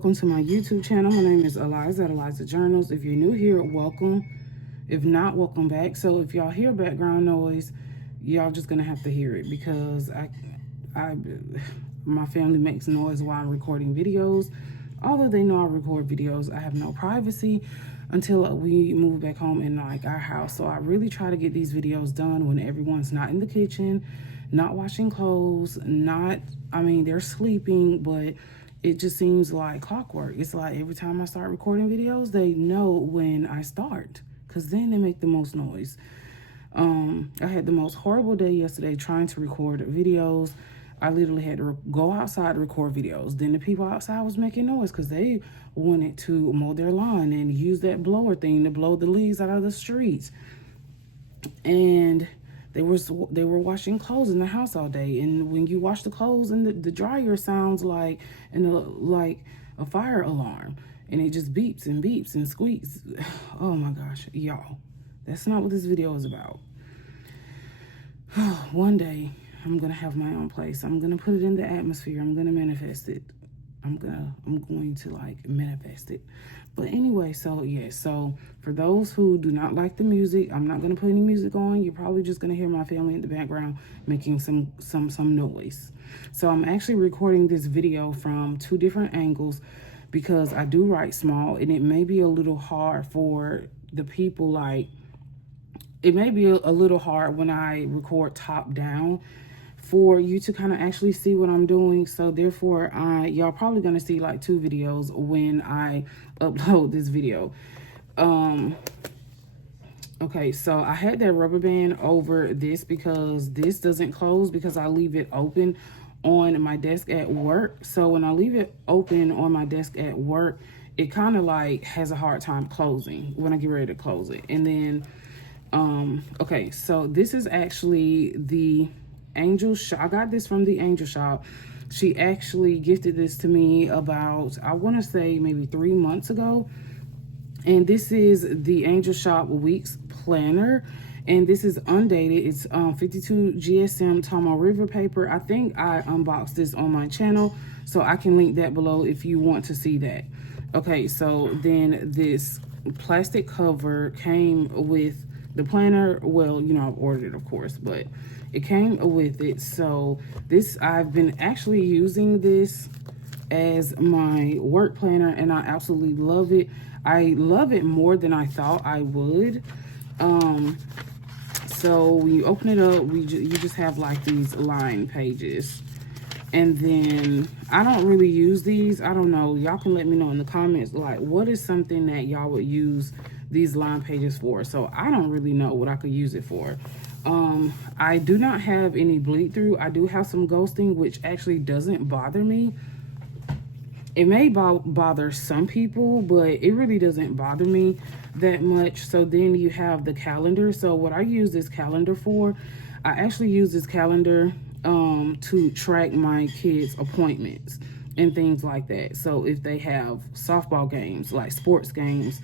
welcome to my YouTube channel. My name is Eliza at Eliza Journals. If you're new here, welcome. If not, welcome back. So if y'all hear background noise, y'all just gonna have to hear it because my family makes noise while I'm recording videos. Although they know I record videos, I have no privacy until we move back home in like our house. So I really try to get these videos done when everyone's not in the kitchen, not washing clothes, they're sleeping, but it just seems like clockwork. It's like every time I start recording videos, they know when I start because then they make the most noise. I had the most horrible day yesterday trying to record videos. I literally had to go outside to record videos. Then the people outside was making noise because they wanted to mow their lawn and use that blower thing to blow the leaves out of the streets. And they were washing clothes in the house all day. And when you wash the clothes, and the dryer sounds like a fire alarm, and it just beeps and beeps and squeaks. Oh my gosh, y'all, that's not what this video is about. One day I'm gonna have my own place. I'm gonna put it in the atmosphere. I'm gonna manifest it. I'm going to like manifest it. But anyway, so yes, so for those who do not like the music, I'm not gonna put any music on. You're probably just gonna hear my family in the background making some noise. So I'm actually recording this video from two different angles because I do write small, and it may be a little hard for the people. Like, it may be a little hard when I record top down for you to kind of actually see what I'm doing. So therefore, y'all probably gonna see like two videos when I upload this video. Okay, so I had that rubber band over this because this doesn't close because I leave it open on my desk at work. So when I leave it open on my desk at work, it kind of like has a hard time closing when I get ready to close it. And then, okay, so this is actually the Angel Shoppe. I got this from the Angel Shoppe. She actually gifted this to me about, I want to say maybe 3 months ago. And this is the Angel Shoppe Weeks Planner. And this is undated. It's 52 GSM Tomo River paper. I think I unboxed this on my channel, so I can link that below if you want to see that. Okay, so then this plastic cover came with the planner. Well, you know, I've ordered it, of course, but it came with it. So this, I've been actually using this as my work planner, and I absolutely love it. I love it more than I thought I would. So when you open it up, you just have like these line pages. And then I don't really use these. I don't know. Y'all can let me know in the comments, like, what is something that y'all would use these line pages for? So I don't really know what I could use it for. I do not have any bleed through. I do have some ghosting, which actually doesn't bother me. It may bother some people, but it really doesn't bother me that much. So then you have the calendar. So what I use this calendar for, I actually use this calendar to track my kids' appointments and things like that. So if they have softball games, like sports games,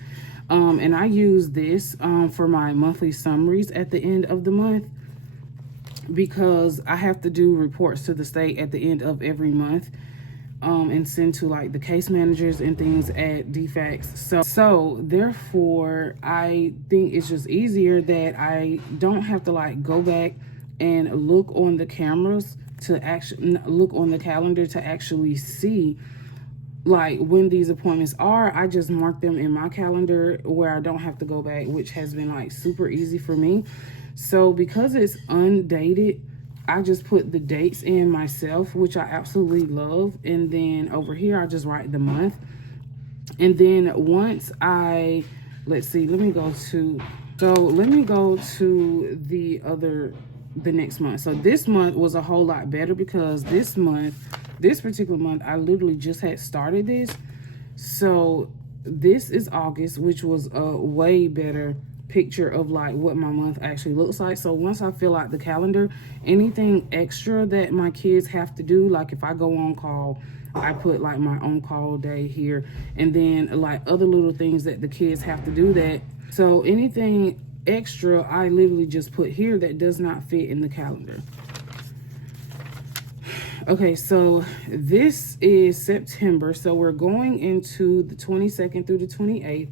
and I use this for my monthly summaries at the end of the month, because I have to do reports to the state at the end of every month, and send to like the case managers and things at DFACS. So therefore, I think it's just easier that I don't have to like go back and look on the cameras to actually look on the calendar to actually see like when these appointments are. I just mark them in my calendar where I don't have to go back, which has been like super easy for me. So because it's undated, I just put the dates in myself, which I absolutely love. And then over here, I just write the month. And then once let's see, let me go to the next month. So this month was a whole lot better because this particular month, I literally just had started this. So this is August, which was a way better picture of like what my month actually looks like. So once I fill out the calendar, anything extra that my kids have to do, like if I go on call, I put like my on call day here, and then like other little things that the kids have to do that. So anything extra, I literally just put here that does not fit in the calendar. Okay, so this is September. So we're going into the 22nd through the 28th.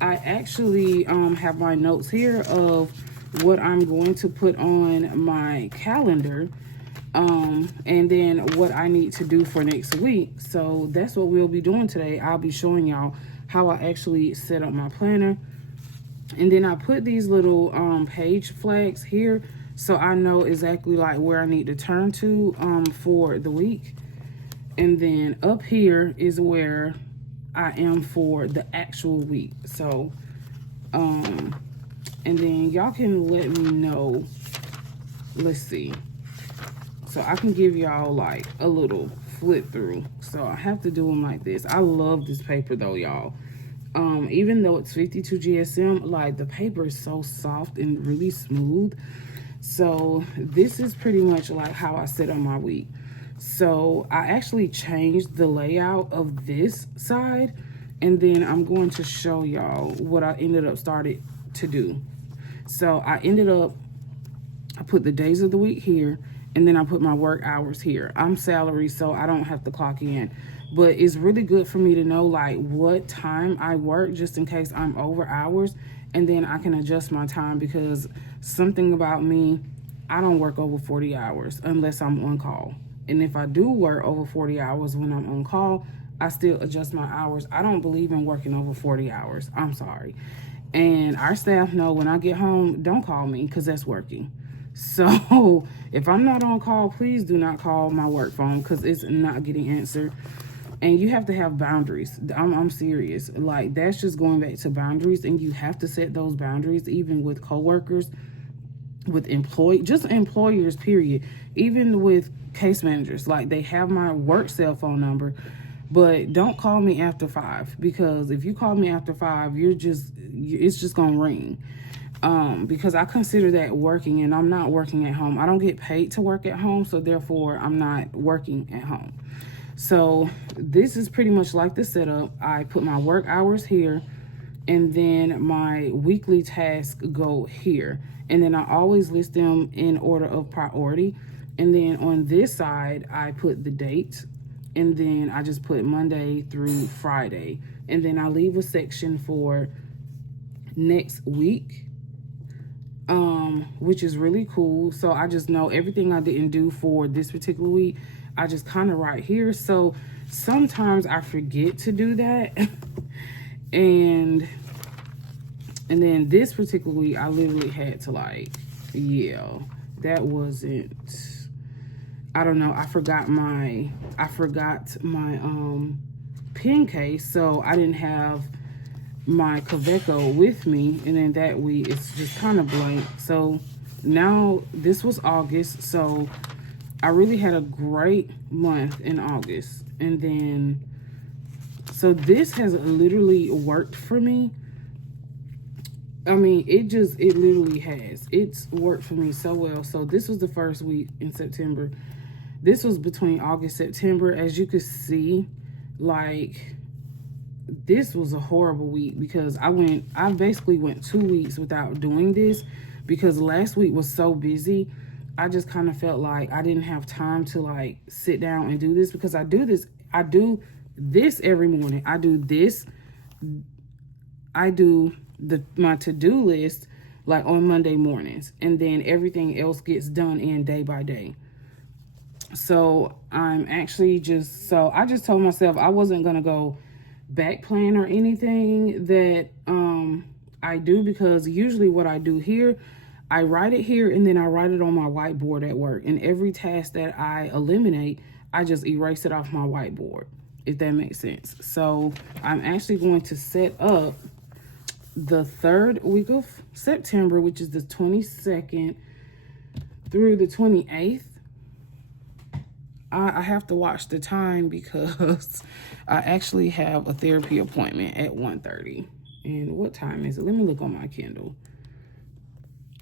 I actually have my notes here of what I'm going to put on my calendar, and then what I need to do for next week. So that's what we'll be doing today. I'll be showing y'all how I actually set up my planner. And then I put these little page flags here so I know exactly like where I need to turn to for the week. And then up here is where I am for the actual week. So and then y'all can let me know. Let's see. So I can give y'all like a little flip through. So I have to do them like this. I love this paper though, y'all. Even though it's 52 GSM, like the paper is so soft and really smooth. So this is pretty much like how I set on my week. So I actually changed the layout of this side, and then I'm going to show y'all what I ended up started to do. So I put the days of the week here, and then I put my work hours here. I'm salary, so I don't have to clock in. But it's really good for me to know like what time I work, just in case I'm over hours, and then I can adjust my time, because something about me, I don't work over 40 hours unless I'm on call. And if I do work over 40 hours when I'm on call, I still adjust my hours. I don't believe in working over 40 hours. I'm sorry. And our staff know when I get home, don't call me, because that's working. So if I'm not on call, please do not call my work phone, because it's not getting answered. And you have to have boundaries. I'm serious. Like, that's just going back to boundaries, and you have to set those boundaries even with coworkers, with employers, period. Even with case managers, like they have my work cell phone number, but don't call me after 5, because if you call me after 5, it's just gonna ring. Because I consider that working, and I'm not working at home. I don't get paid to work at home, so therefore I'm not working at home. So this is pretty much like the setup. I put my work hours here, and then my weekly tasks go here. And then I always list them in order of priority. And then on this side, I put the date, and then I just put Monday through Friday. And then I leave a section for next week, which is really cool. So I just know everything I didn't do for this particular week, I just kind of write here. So sometimes I forget to do that. and then this particular week, I literally had to like, yeah, that wasn't, I don't know. I forgot my pen case. So I didn't have my Kaveco with me, and then that week it's just kind of blank. So now this was August, so I really had a great month in August. And then so this has literally worked for me. I mean, it literally has. It's worked for me so well. So this was the first week in September. This was between August, September. As you could see, like, this was a horrible week, because I basically went 2 weeks without doing this, because last week was so busy. I just kind of felt like I didn't have time to like sit down and do this, because I do this every morning. I do my to-do list like on Monday mornings, and then everything else gets done in day by day. So I'm actually I just told myself I wasn't gonna go back plan or anything that I do, because usually what I do here, I write it here, and then I write it on my whiteboard at work. And every task that I eliminate, I just erase it off my whiteboard, if that makes sense. So I'm actually going to set up the 3rd week of September, which is the 22nd through the 28th. I have to watch the time, because I actually have a therapy appointment at 1:30. And what time is it? Let me look on my Kindle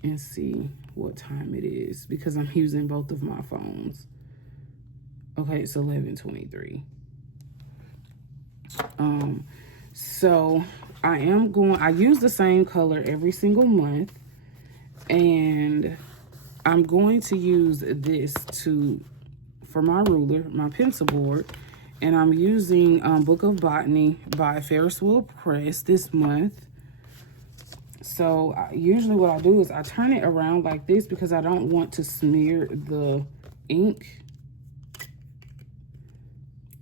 and see what time it is, because I'm using both of my phones. Okay, it's 11:23. So I use the same color every single month, and I'm going to use this for my ruler, my pencil board. And I'm using Book of Botany by Ferris Wheel Press this month. So usually what I do is I turn it around like this because I don't want to smear the ink.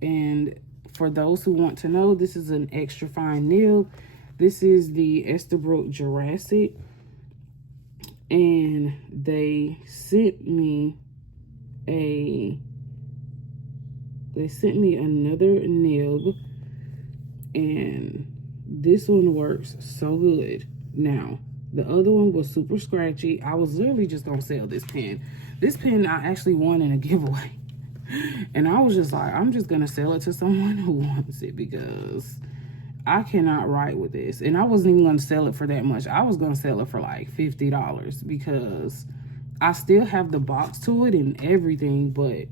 And for those who want to know, this is an extra fine nib. This is the Esterbrook Jurassic. And they sent me another nib, and this one works so good. Now, the other one was super scratchy. I was literally just gonna sell this pen. This pen I actually won in a giveaway. And I was just like, I'm just gonna sell it to someone who wants it because I cannot write with this. And I wasn't even gonna sell it for that much. I was gonna sell it for like $50 because I still have the box to it and everything, but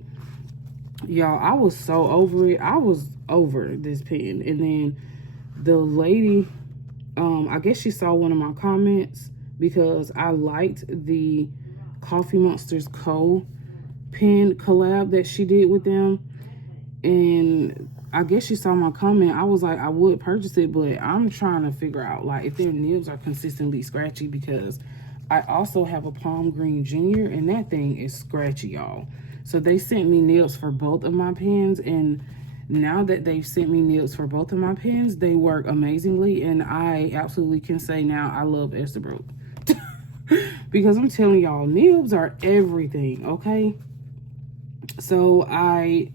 y'all, I was so over it. I was over this pen. And then the lady, I guess she saw one of my comments because I liked the Coffee Monsters Co. pen collab that she did with them. And I guess she saw my comment. I was like, I would purchase it, but I'm trying to figure out like if their nibs are consistently scratchy, because I also have a Palm Green Junior and that thing is scratchy, y'all. So they sent me nibs for both of my pens, and now that they've sent me nibs for both of my pens, they work amazingly, and I absolutely can say now I love Esterbrook. Because I'm telling y'all, nibs are everything, okay? So I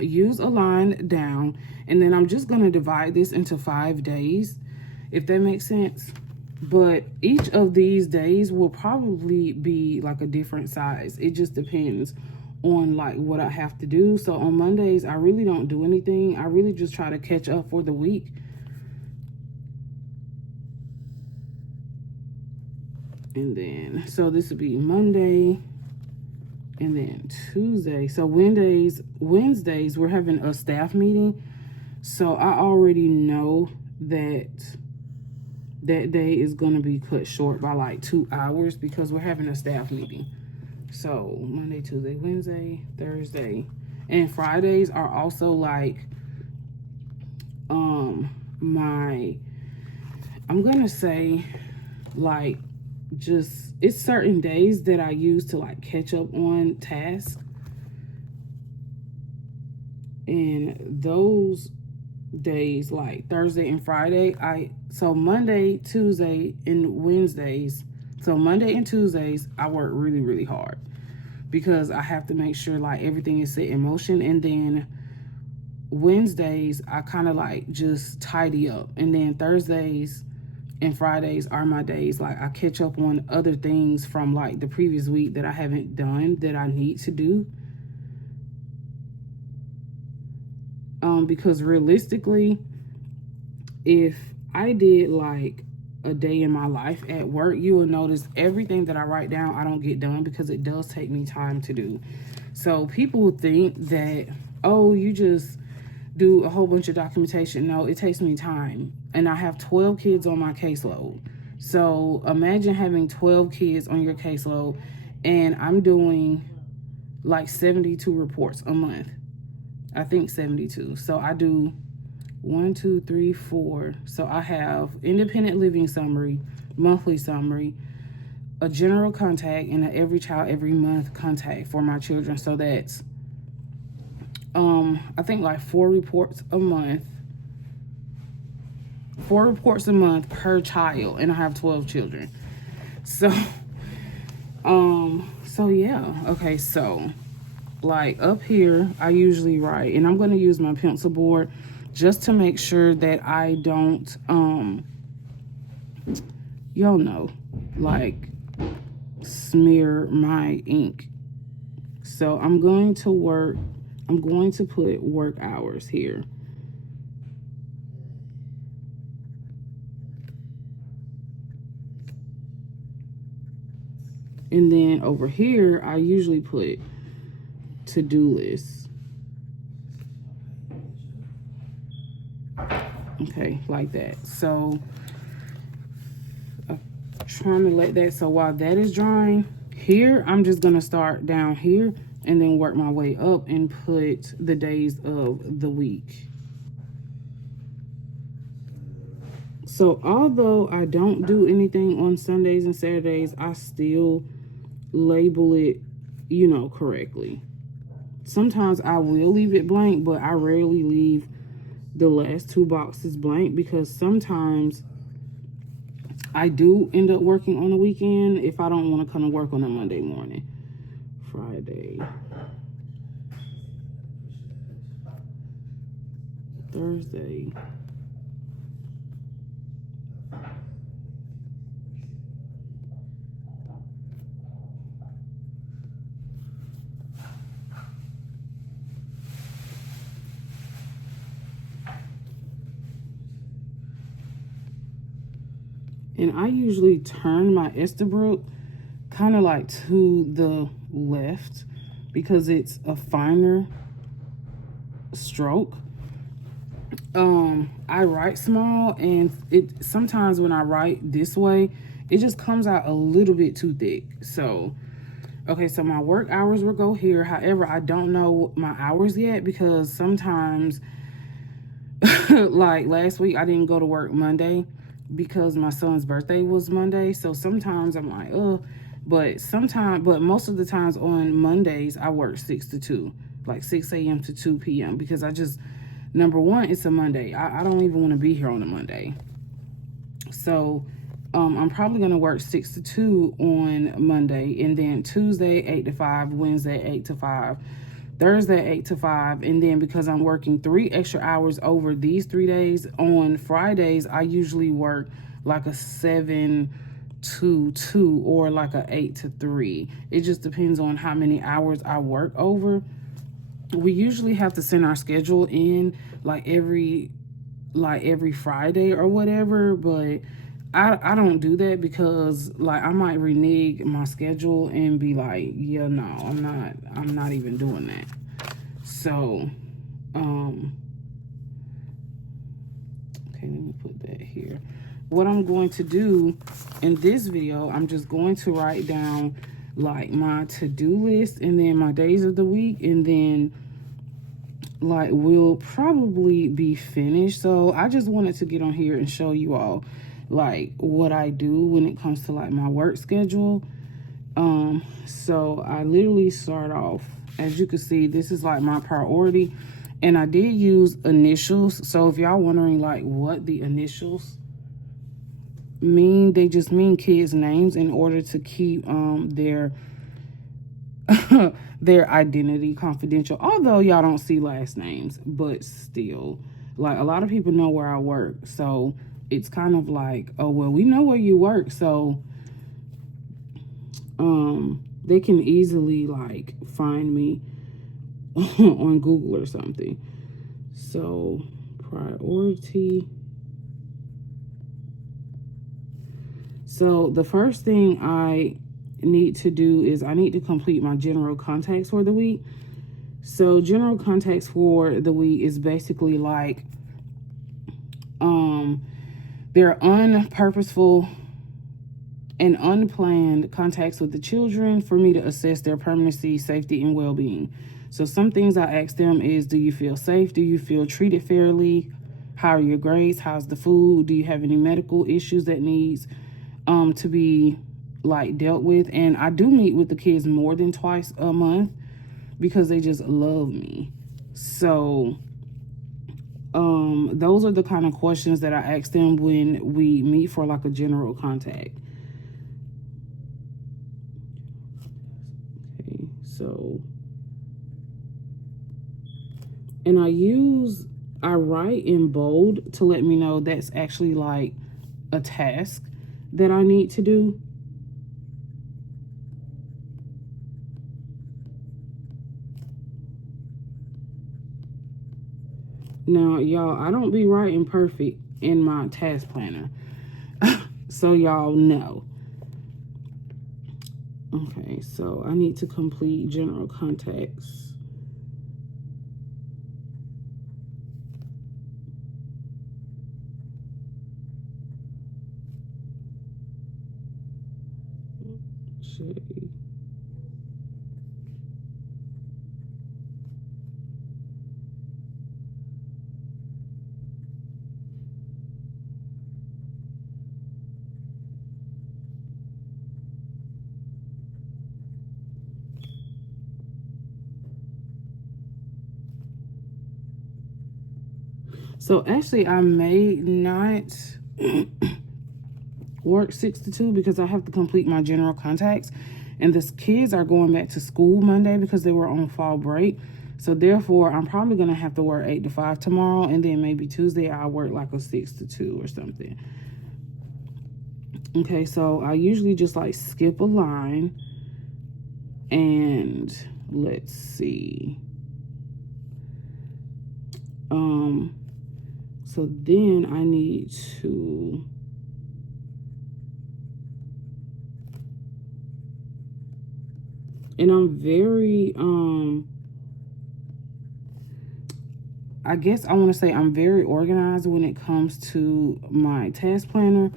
use a line down, and then I'm just gonna divide this into 5 days, if that makes sense. But each of these days will probably be like a different size. It just depends on like what I have to do. So on Mondays, I really don't do anything. I really just try to catch up for the week. And then, so this would be Monday and then Tuesday. So Wednesdays, we're having a staff meeting. So I already know that that day is going to be cut short by like 2 hours because we're having a staff meeting. So Monday, Tuesday, Wednesday, Thursday, and Fridays are also like I'm gonna say like just, it's certain days that I use to like catch up on tasks, and those days like Thursday and Friday, so Monday, Tuesday, and Wednesdays, so Monday and Tuesdays I work really hard because I have to make sure like everything is set in motion. And then Wednesdays I kind of like just tidy up, and then Thursdays and Fridays are my days like I catch up on other things from like the previous week that I haven't done that I need to do. Because realistically, if I did like a day in my life at work, you will notice everything that I write down I don't get done because it does take me time to do. So people think that, oh, you just do a whole bunch of documentation. No, it takes me time, and I have 12 kids on my caseload. So imagine having 12 kids on your caseload, and I'm doing like 72 reports a month. I think 72. So I do 1, 2, 3, 4. So I have independent living summary, monthly summary, a general contact, and an every child every month contact for my children. So that's I think like 4 reports a month. 4 reports a month per child, and I have 12 children. So so yeah. Okay, so like up here I usually write, and I'm going to use my pencil board just to make sure that I don't y'all know, like smear my ink. So I'm going to put work hours here. And then over here I usually put to-do list. Okay, like that. So I'm trying to let that, so while that is drying, Here, I'm just going to start down here and then work my way up and put the days of the week. So although I don't do anything on Sundays and Saturdays, I still label it, you know, correctly. Sometimes I will leave it blank, but I rarely leave the last 2 boxes blank because sometimes I do end up working on the weekend if I don't want to come to work on a Monday morning. Friday, Thursday, and I usually turn my Estabrook kind of like to the left because it's a finer stroke. I write small, and it sometimes when I write this way, it just comes out a little bit too thick. So, okay, so my work hours will go here. However, I don't know my hours yet because sometimes, like last week, I didn't go to work Monday because my son's birthday was Monday. So sometimes I'm like, but most of the times on Mondays, I work 6 to 2, like 6 a.m. to 2 p.m. because number one, it's a Monday. I don't even want to be here on a Monday. So I'm probably going to work 6 to 2 on Monday, and then Tuesday 8 to 5, Wednesday 8 to 5, Thursday 8 to 5, and then because I'm working 3 extra hours over these 3 days, on Fridays I usually work like a 7 to 2 or like a 8 to 3. It just depends on how many hours I work over. We usually have to send our schedule in like every Friday or whatever, but I don't do that because like I might renege my schedule and be like, yeah, no, I'm not even doing that. So okay, let me put that here. What I'm going to do in this video, I'm just going to write down like my to-do list and then my days of the week, and then like we'll probably be finished. So I just wanted to get on here and show you all like what I do when it comes to like my work schedule. So I literally start off, as you can see, this is like my priority, and I did use initials. So if y'all wondering like what the initials mean, they just mean kids' names in order to keep their their identity confidential. Although y'all don't see last names, but still, like a lot of people know where I work, so it's kind of like, oh well, we know where you work, so they can easily like find me on Google or something. So priority. So the first thing I need to do is I need to complete my general contacts for the week. So general contacts for the week is basically like they're unpurposeful and unplanned contacts with the children for me to assess their permanency, safety, and well-being. So some things I ask them is, do you feel safe? Do you feel treated fairly? How are your grades? How's the food? Do you have any medical issues that needs to be like dealt with? And I do meet with the kids more than twice a month because they just love me. So those are the kind of questions that I ask them when we meet for like a general contact. Okay, so, and I write in bold to let me know that's actually like a task that I need to do. Now, y'all, I don't be writing perfect in my task planner. So y'all know. Okay, so I need to complete general contacts. So actually I may not work 6 to 2 because I have to complete my general contacts, and the kids are going back to school Monday because they were on fall break. So therefore I'm probably gonna have to work 8 to 5 tomorrow, and then maybe Tuesday I'll work like a 6 to 2 or something. Okay, so I usually just like skip a line, and let's see. So then I need to and I'm very I guess I want to say I'm very organized when it comes to my task planner.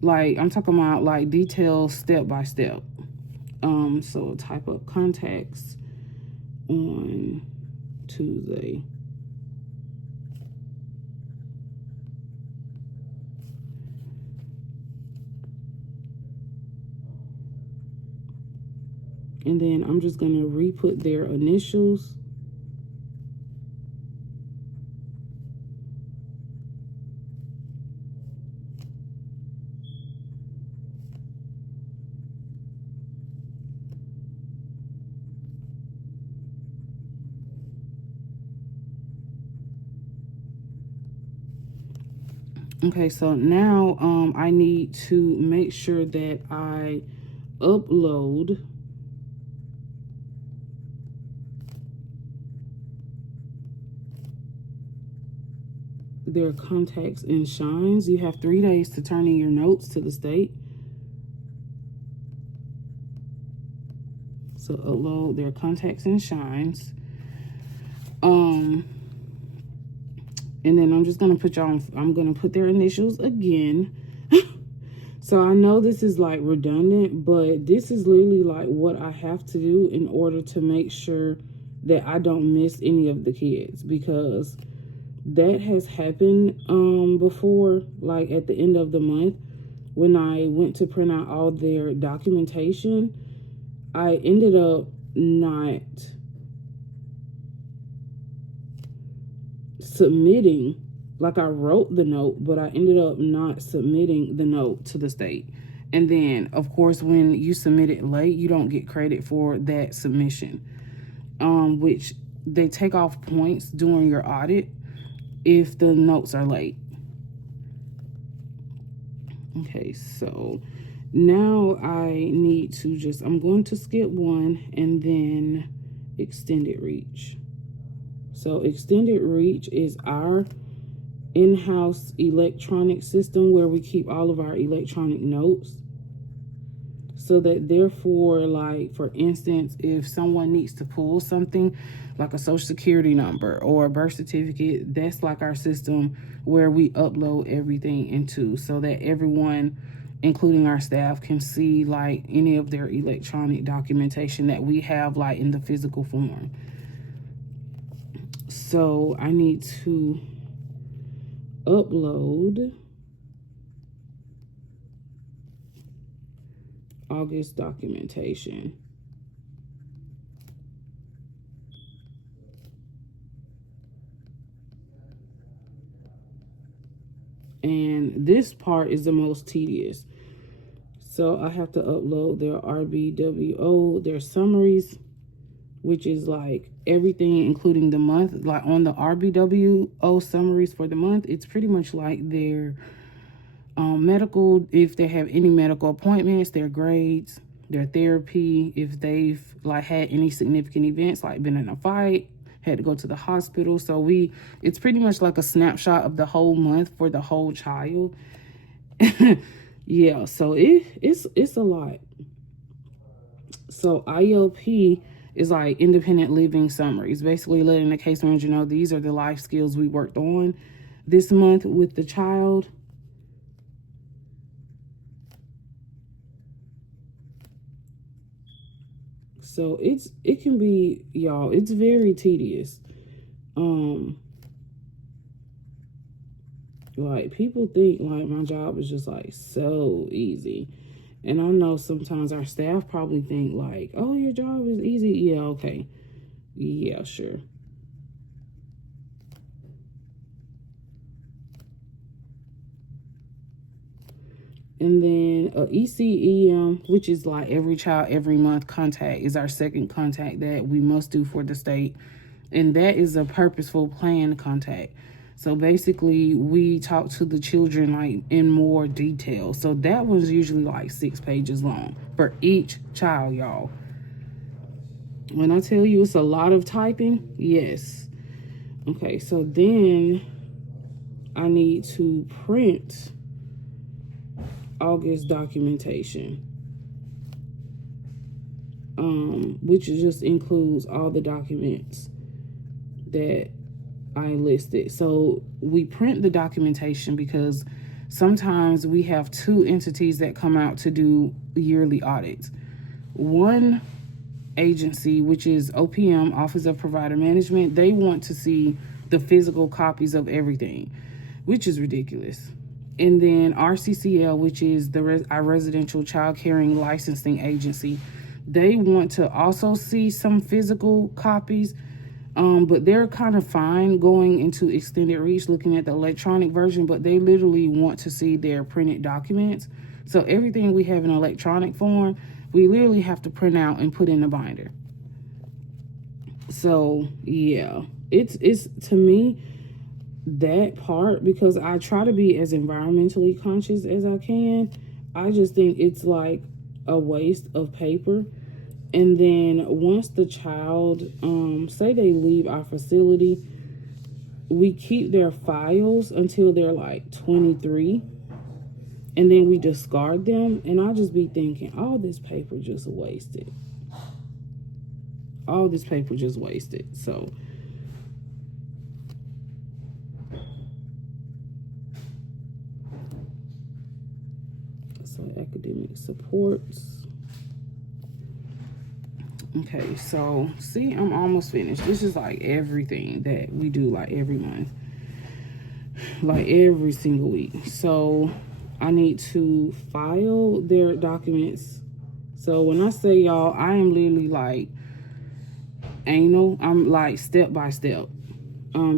Like I'm talking about like details step by step. So type up contacts on Tuesday. And then I'm just going to re-put their initials. Okay, so now I need to make sure that I upload their contacts and shines. You have 3 days to turn in your notes to the state. So upload their contacts and shines. And then I'm just gonna put y'all on, I'm gonna put their initials again. So I know this is like redundant, but this is literally like what I have to do in order to make sure that I don't miss any of the kids, because that has happened before. Like at the end of the month when I went to print out all their documentation, I ended up not submitting. Like I wrote the note, but I ended up not submitting the note to the state. And then of course when you submit it late, you don't get credit for that submission, which they take off points during your audit if the notes are late. Okay, so now I need to just, I'm going to skip one and then extended reach. So extended reach is our in-house electronic system where we keep all of our electronic notes. So that therefore, like for instance, if someone needs to pull something like a social security number or a birth certificate, that's like our system where we upload everything into, so that everyone, including our staff, can see like any of their electronic documentation that we have like in the physical form. So I need to upload August documentation. And this part is the most tedious. So I have to upload their RBWO, their summaries, which is like everything including the month. Like on the RBWO summaries for the month, it's pretty much like their medical, if they have any medical appointments, their grades, their therapy, if they've like had any significant events like been in a fight, had to go to the hospital. So it's pretty much like a snapshot of the whole month for the whole child. Yeah, so it's a lot. So ILP is like independent living summaries, basically letting the case manager know these are the life skills we worked on this month with the child. So it can be, y'all, it's very tedious. Like people think like my job is just like so easy. And I know sometimes our staff probably think like, oh, your job is easy. Yeah, okay. Yeah, sure. And then ECEM, which is like every child, every month contact, is our second contact that we must do for the state. And that is a purposeful planned contact. So basically, we talk to the children like in more detail. So that was usually like 6 pages long for each child, y'all. When I tell you it's a lot of typing, yes. Okay, so then I need to print August documentation, which just includes all the documents that I listed. So we print the documentation because sometimes we have 2 entities that come out to do yearly audits. One agency, which is OPM, Office of Provider Management, they want to see the physical copies of everything, which is ridiculous. And then RCCL, which is our Residential Child Caring Licensing Agency, they want to also see some physical copies, but they're kind of fine going into extended reach, looking at the electronic version, but they literally want to see their printed documents. So everything we have in electronic form, we literally have to print out and put in the binder. So yeah, it's to me, that part, because I try to be as environmentally conscious as I can, I just think it's like a waste of paper. And then once the child, say they leave our facility, we keep their files until they're like 23, and then we discard them. And I'll just be thinking, all this paper just wasted. All this paper just wasted. So academic supports. Okay, so see, I'm almost finished. This is like everything that we do like every month, like every single week. So I need to file their documents. So when I say y'all, I am literally like anal. I'm like step by step,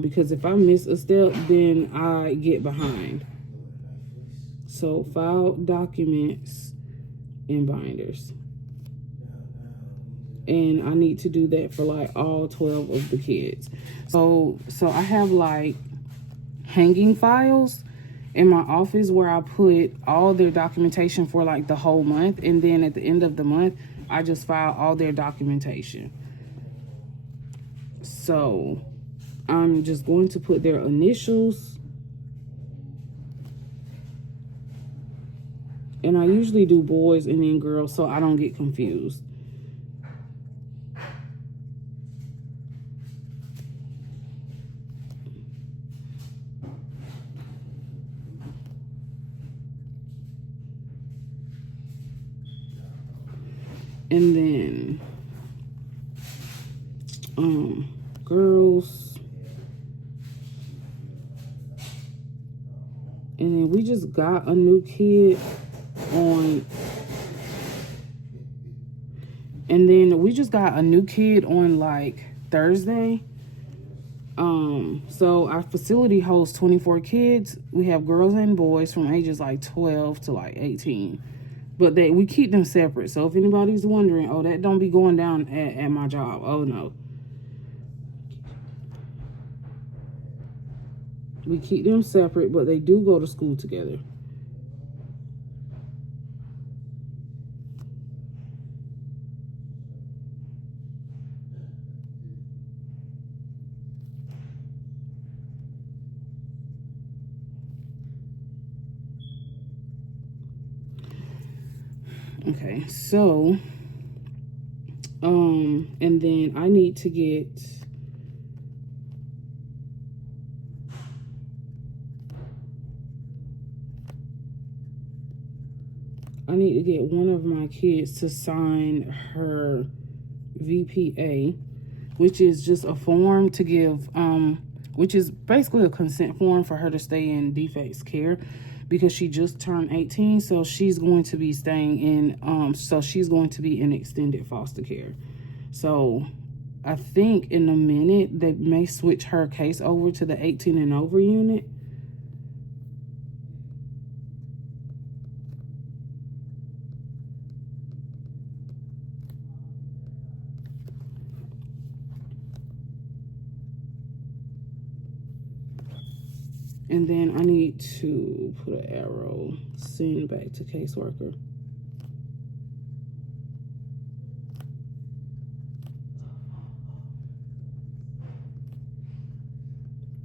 because if I miss a step, then I get behind. So file documents in binders. And I need to do that for like all 12 of the kids. So I have like hanging files in my office where I put all their documentation for like the whole month. And then at the end of the month, I just file all their documentation. So I'm just going to put their initials. And I usually do boys and then girls so I don't get confused. And then girls. And then we just got a new kid on, like Thursday. So our facility holds 24 kids. We have girls and boys from ages like 12 to like 18. But we keep them separate. So if anybody's wondering, oh, that don't be going down at my job. Oh, no. We keep them separate, but they do go to school together. Okay, so, and then I need to get one of my kids to sign her VPA, which is just a form to give, which is basically a consent form for her to stay in defects care, because she just turned 18, so she's going to be staying in, she's going to be in extended foster care. So I think in a minute they may switch her case over to the 18 and over unit. And then I need to put an arrow, send back to caseworker.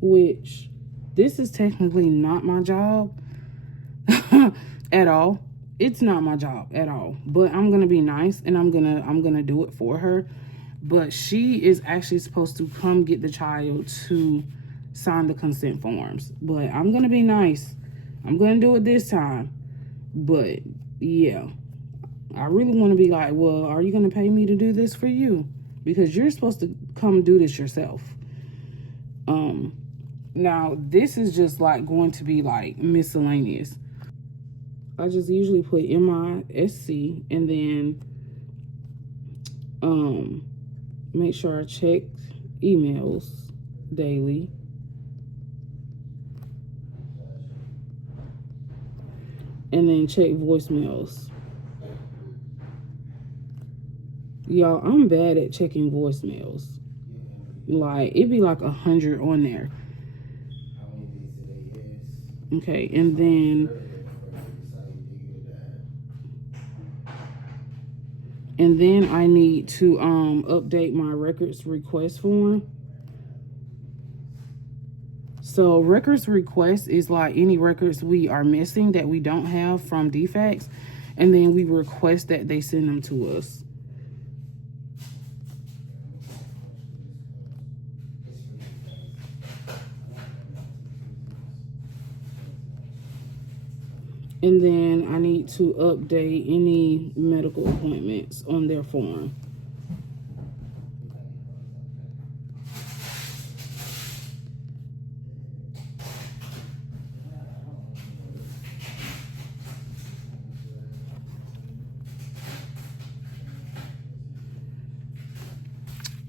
Which, this is technically not my job at all. It's not my job at all. But I'm gonna be nice and I'm gonna do it for her. But she is actually supposed to come get the child to sign the consent forms. But I'm gonna be nice. I'm gonna do it this time. But yeah, I really want to be like, well, are you gonna pay me to do this for you? Because you're supposed to come do this yourself. Now this is just like going to be like miscellaneous. I just usually put MISC and then make sure I check emails daily. And then check voicemails. Y'all, I'm bad at checking voicemails. Like, it'd be like 100 on there. Okay, and then I need to update my records request form. So records request is like any records we are missing that we don't have from DFACS, and then we request that they send them to us. And then I need to update any medical appointments on their form.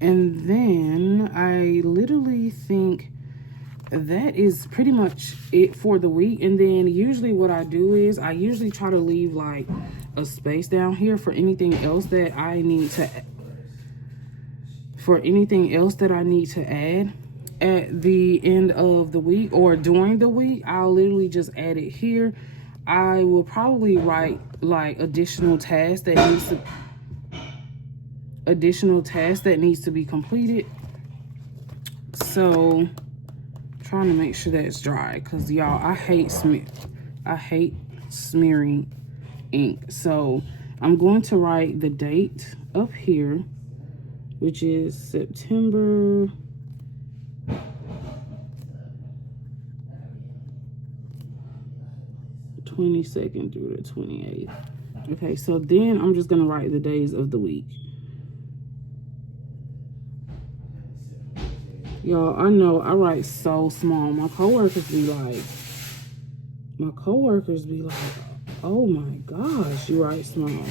And then I literally think that is pretty much it for the week. And then usually what I do is I usually try to leave like a space down here for anything else that I need to add at the end of the week or during the week. I'll literally just add it here. I will probably write like additional tasks that needs to be completed. So trying to make sure that it's dry, because y'all, I hate smearing ink. So I'm going to write the date up here, which is September 22nd through the 28th. Okay, so then I'm just gonna write the days of the week. Y'all, I know I write so small. My coworkers be like, oh my gosh, you write small.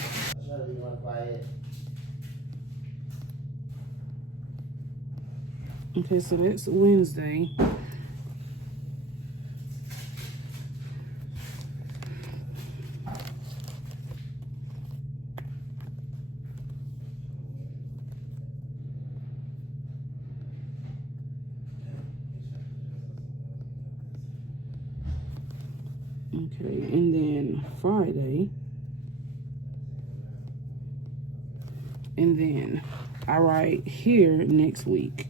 Okay, so that's Wednesday. Okay, and then Friday. And then I write here next week.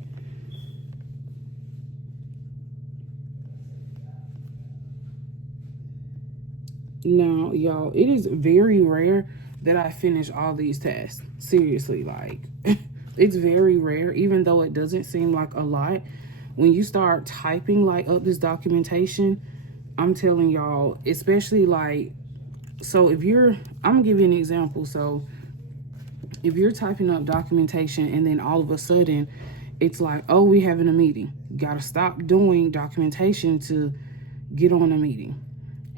Now, y'all, it is very rare that I finish all these tasks. Seriously, like, it's very rare, even though it doesn't seem like a lot. When you start typing, like, up this documentation, I'm telling y'all, especially, like, so if you're, I'm gonna give you an example. So if you're typing up documentation and then all of a sudden it's like, oh, we having a meeting. You gotta stop doing documentation to get on a meeting.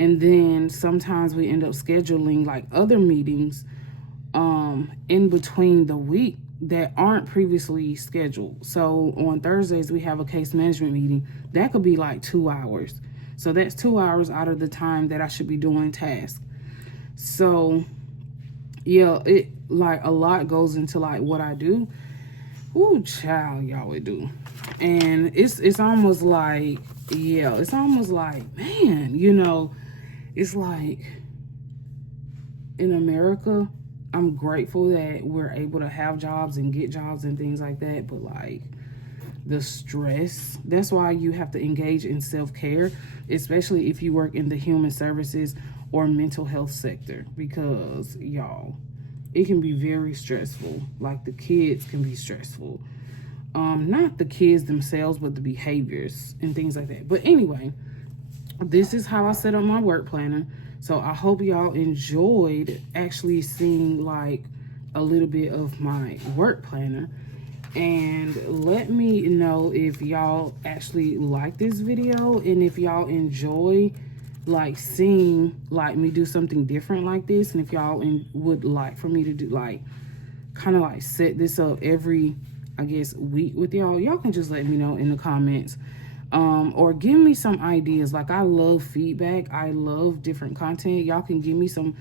And then sometimes we end up scheduling like other meetings in between the week that aren't previously scheduled. So on Thursdays, we have a case management meeting. That could be like 2 hours. So that's 2 hours out of the time that I should be doing tasks. So yeah, it like a lot goes into like what I do. Ooh, child, y'all, it do. And it's almost like yeah, it's almost like, man, you know, it's like in America, I'm grateful that we're able to have jobs and get jobs and things like that, but like the stress, that's why you have to engage in self-care, especially if you work in the human services or mental health sector, because y'all, it can be very stressful. Like the kids can be stressful, not the kids themselves, but the behaviors and things like that. But anyway, this is how I set up my work planner. So I hope y'all enjoyed actually seeing like a little bit of my work planner. And let me know if y'all actually like this video and if y'all enjoy like seeing like me do something different like this, and if y'all would like for me to do like kind of like set this up every, I guess, week with y'all can just let me know in the comments, or give me some ideas. Like, I love feedback, I love different content. Y'all can give me some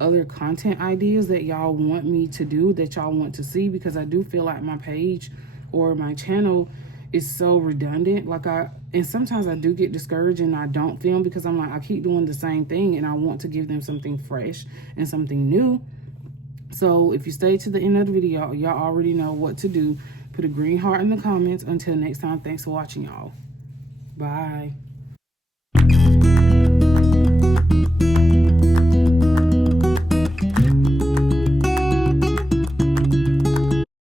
other content ideas that y'all want me to do, that y'all want to see, because I do feel like my page or my channel is so redundant. Like, and sometimes I do get discouraged and I don't film, because I'm like, I keep doing the same thing and I want to give them something fresh and something new. So if you stay to the end of the video, y'all already know what to do. Put a green heart in the comments. Until next time, thanks for watching, y'all. Bye.